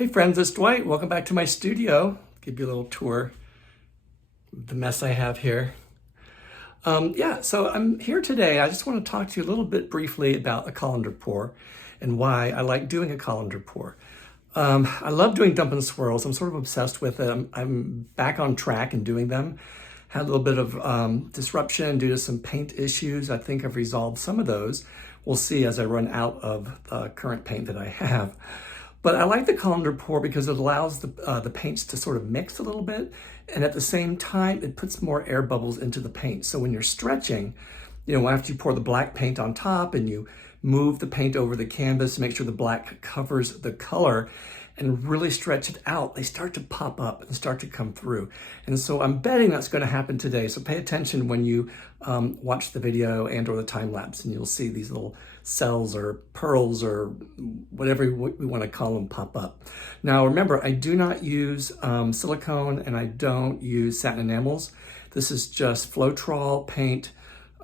Hey friends, it's Dwight. Welcome back to my studio. Give you a little tour of the mess I have here. So I'm here today. I just want to talk to you a little bit briefly about a colander pour and why I like doing a colander pour. I love doing dump and swirls. I'm sort of obsessed with it. I'm back on track and doing them. Had a little bit of disruption due to some paint issues. I think I've resolved some of those. We'll see as I run out of the current paint that I have. But I like the colander pour because it allows the paints to sort of mix a little bit, and at the same time, it puts more air bubbles into the paint. So when you're stretching, after you pour the black paint on top and you move the paint over the canvas to make sure the black covers the color and really stretch it out, they start to pop up and start to come through. And so I'm betting that's going to happen today. So pay attention when you watch the video and or the time lapse, and you'll see these little cells or pearls or whatever we want to call them pop up. Now remember, I do not use silicone and I don't use satin enamels. This is just floetrol paint,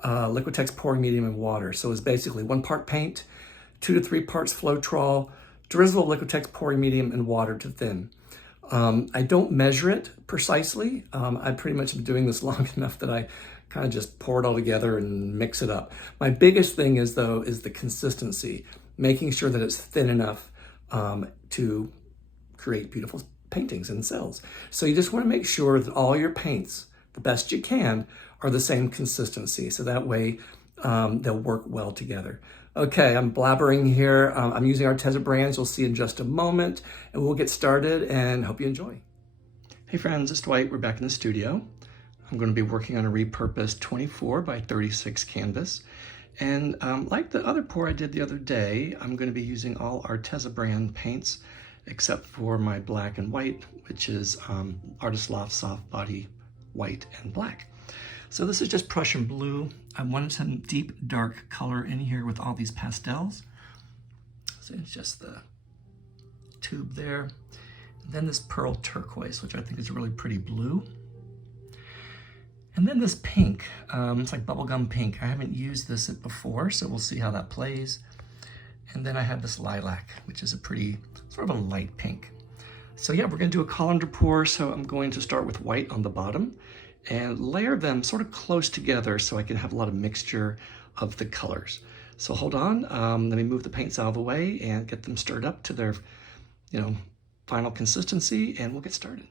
liquitex pouring medium, and water. So it's basically 1 part paint, 2 to 3 parts floetrol, Drizzle, liquitex pouring medium, and water to thin. I don't measure it precisely. I pretty much am doing this long enough that I kind of just pour it all together and mix it up. My biggest thing is the consistency, making sure that it's thin enough to create beautiful paintings and cells. So you just want to make sure that all your paints, the best you can, are the same consistency. So that way they'll work well together. Okay, I'm blabbering here. I'm using Arteza brands. You'll see in just a moment, and we'll get started and hope you enjoy. Hey friends, it's Dwight. We're back in the studio. I'm going to be working on a repurposed 24 by 36 canvas. And like the other pour I did the other day, I'm going to be using all Arteza brand paints except for my black and white, which is Artist Loft Soft Body White and Black. So this is just Prussian blue. I wanted some deep dark color in here with all these pastels. So it's just the tube there. And then this pearl turquoise, which I think is a really pretty blue. And then this pink, it's like bubblegum pink. I haven't used this before, so we'll see how that plays. And then I have this lilac, which is a pretty, sort of a light pink. So yeah, we're gonna do a colander pour. So I'm going to start with white on the bottom and layer them sort of close together so I can have a lot of mixture of the colors. So hold on, let me move the paints out of the way and get them stirred up to their, final consistency, and we'll get started.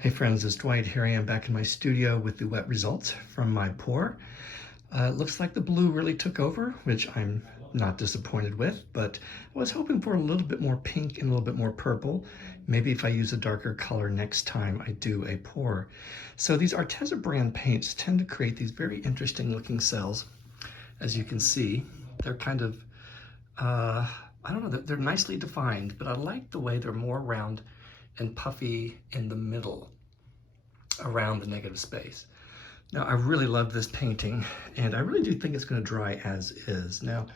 Hey friends, it's Dwight. Here I am back in my studio with the wet results from my pour. It looks like the blue really took over, which I'm not disappointed with, but I was hoping for a little bit more pink and a little bit more purple. Maybe if I use a darker color next time I do a pour. So these Arteza brand paints tend to create these very interesting looking cells. As you can see, they're kind of, I don't know, they're nicely defined, but I like the way they're more round and puffy in the middle around the negative space. Now, I really love this painting, and I really do think it's going to dry as is. Now,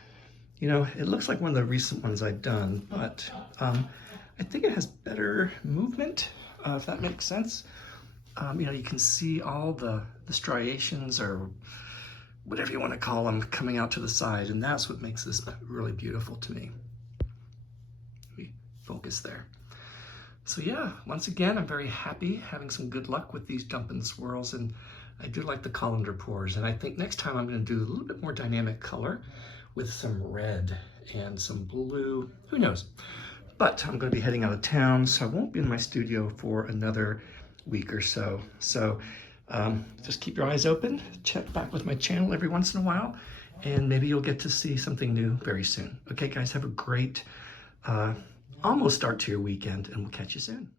you know, it looks like one of the recent ones I've done, but I think it has better movement, if that makes sense. You know, you can see all the striations, or whatever you want to call them, coming out to the side, and that's what makes this really beautiful to me. Let me focus there. So yeah, once again, I'm very happy, having some good luck with these jumping swirls, and I do like the colander pours, and I think next time I'm going to do a little bit more dynamic color with some red and some blue, who knows. But I'm going to be heading out of town, so I won't be in my studio for another week or so. So just keep your eyes open, check back with my channel every once in a while, and maybe you'll get to see something new very soon. Okay guys, have a great almost start to your weekend, and we'll catch you soon.